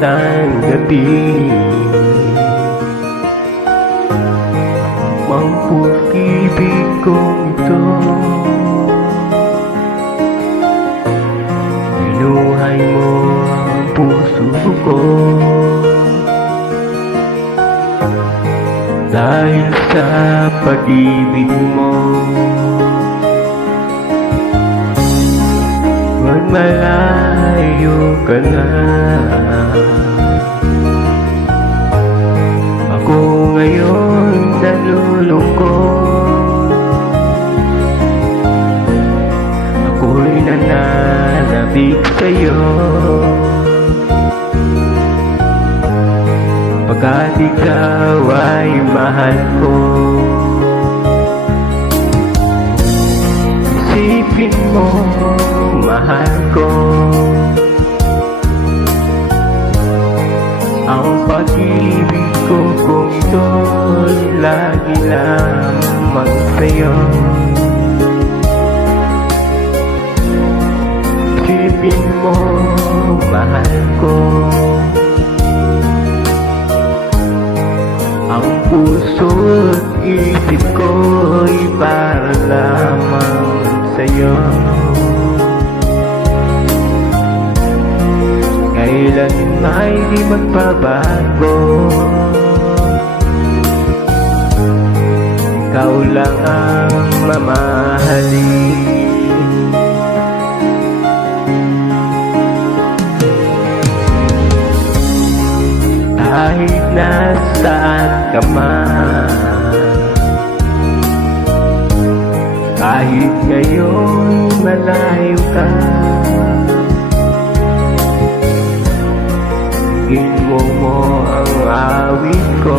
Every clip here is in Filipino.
tanggapin Mang pag-ibig kong ito. Binuhay mo ang puso ko. Dahil sa pag-ibig mo Magmalayo ka na. Ako ngayon nalulungkot. Ako'y nananabik sa'yo. Pagkat ikaw ay mahal ko Isipin mo, mahal ko. Ang pag-ibig ko kung ito'y lagi lamang sa'yo. Isipin mo, mahal ko. Ang puso't isip ko'y para lamang sa'yo. Kailan ay di magbabago? Ikaw lang ang mamahalin. Kahit nasaan ka man malayo ka. Ginmo mo ang awit ko.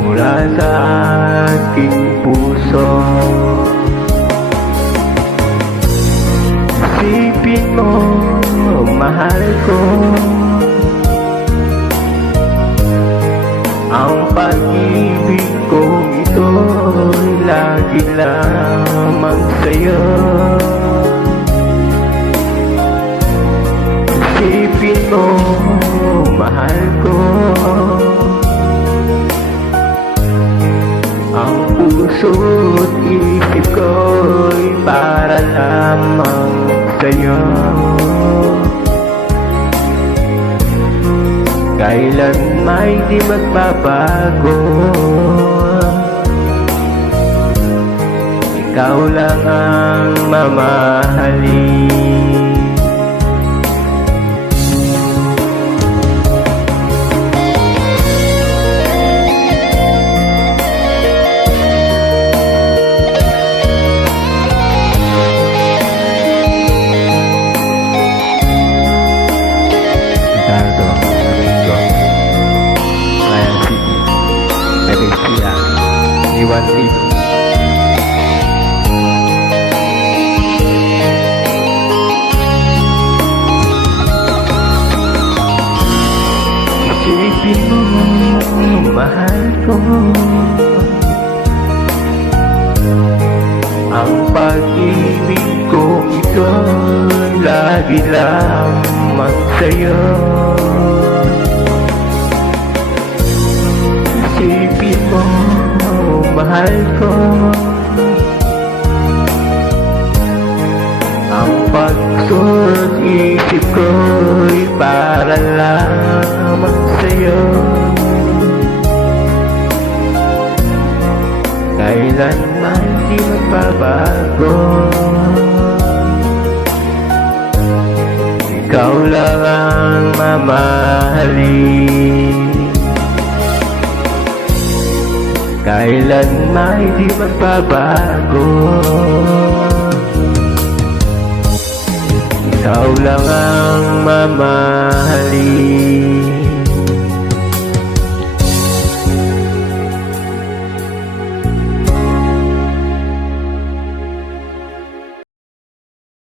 Mula sa aking puso Ang pag-ibig kong ito'y lagi lamang sa'yo. Isipin mo, mahal ko. Ang puso't isip ko'y para lamang sa'yo Kailan may di magbabago? Ikaw lang ang mamahalin Iwan Lee Isipin mo, mahal ko. Ang pag-ibig ko ito lagi lamang sa'yo mahal ko. Ang pagsuot isip ko'y para lamang sa'yo. Kailanman di magbabago. Ikaw lang ang mamahalin Kailan may di magbabago? Ikaw lang ang mamahalin